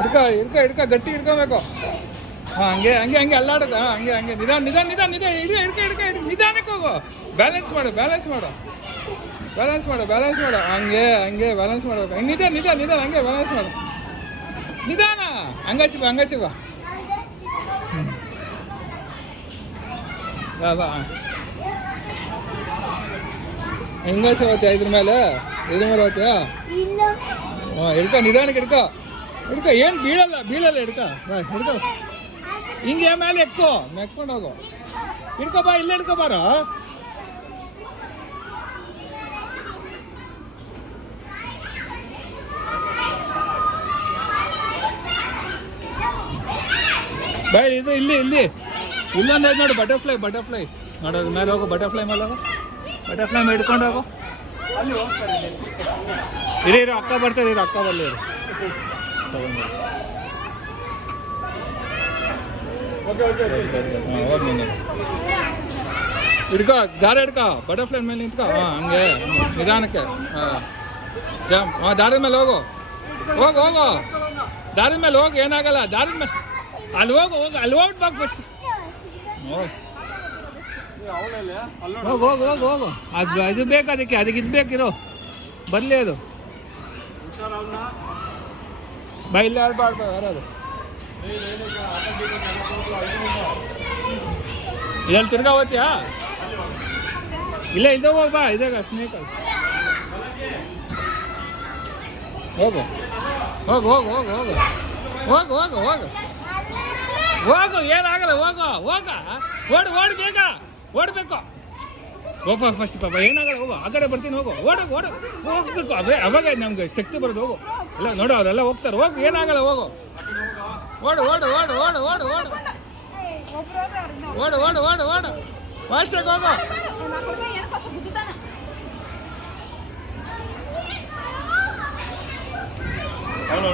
ಹಿಡ್ಕ ಗಟ್ಟಿ ಹಿಡ್ಕೊಬೇಕು. ಹಾಂ ಹಂಗೆ ಅಲ್ಲಾಡೋದು. ಹಂಗೆ ನಿಧಾನ ಹಿಡ್ಕ ನಿಧಾನಕ್ಕೆ ಹೋಗು. ಬ್ಯಾಲೆನ್ಸ್ ಮಾಡು ಹಂಗೆ ಬ್ಯಾಲೆನ್ಸ್ ಮಾಡಬೇಕು. ನಿಧಾನ ಹಂಗೆ ಬ್ಯಾಲೆನ್ಸ್ ಮಾಡು. ನಿಧಾನ ಹಂಗ ಶಿವ ಹಿಂಗಾಸಿ ಹೋಗ್ತೀಯ ಇದ್ರ ಮೇಲೆ ಹೋಗ್ತೀಯಾ? ಹಾಂ ನಿಧಾನಕ್ಕೆ ಹಿಡ್ಕೊ. ಏನು ಬೀಳಲ್ಲ ಹಿಡ್ಕೊ. ಹಿಂಗೆ ಮೇಲೆ ಮೆಕ್ಕೊಂಡು ಹೋಗು. ಹಿಡ್ಕೊ ಬಾ, ಇಲ್ಲೇ ಹಿಡ್ಕೊ ಬಾರ. ಬಾಯ್ ಇದು ಇಲ್ಲಿ ಇಲ್ಲೊಂದು ಐದು ನೋಡು, ಬಟರ್ಫ್ಲೈ ನೋಡೋದು ಮೇಲೆ ಹೋಗು. ಬಟರ್ಫ್ಲೈ ಮೇಲೆ ಹಿಡ್ಕೊಂಡು ಹೋಗು. ಇರೋ ಅಕ್ಕ ಬರ್ತಾರೆ, ಅಕ್ಕ ಬರಲಿ ತಗೊಂಡು. ಹೋಗಿ ಹಿಡ್ಕೊ, ದಾರ ಹಿಡ್ಕೊ. ಬಟರ್ಫ್ಲೈ ಮೇಲೆ ನಿಂತ್ಕೊ. ಹಾಂ ಹಂಗೆ ನಿಧಾನಕ್ಕೆ. ಜಂಪ್. ದಾರದ ಮೇಲೆ ಹೋಗು. ದಾರದ ಮೇಲೆ ಹೋಗು, ಏನಾಗಲ್ಲ. ದಾರದ ಮೇಲೆ ಅಲ್ಲಿ ಹೋಗ್ಬಿಟ್ಟು ಫಸ್ಟ್. ಹೋಗು. ಅದು ಬೇಕು, ಅದಕ್ಕೆ ಇದು ಬೇಕಿರೋ ಬರಲಿ ಅದು. ಬೈಲಿ ಆಡ್ಬಾರ್ದು ಯಾರದು. ಇಲ್ಲಿ ತಿರ್ಗಾ ಹೋಗ್ತೀಯಾ? ಇಲ್ಲ ಹೋಗ್ ಬಾ. ಇದಾಗ ಸ್ನೇಕ್ ಹೋಗು. ಏನಾಗಲ್ಲ. ಓಡು ಬೇಗ ಓಡಬೇಕು. ಫಸ್ಟ್ ಪಾಪ ಏನಾಗಲ್ಲ. ಹೋಗು, ಆ ಕಡೆ ಬರ್ತೀನಿ. ಹೋಗು, ಹೋಗ್ಬೇಕು. ಅವಾಗ ನಮ್ಗೆ ಶಕ್ತಿ ಬರೋದು. ಹೋಗು. ಇಲ್ಲ ನೋಡು, ಅವರೆಲ್ಲ ಹೋಗ್ತಾರೆ. ಹೋಗು, ಏನಾಗಲ್ಲ. ಹೋಗು, ಓಡು ಫಾಸ್ಟಾಗಿ ಹೋಗು. ಅವಳು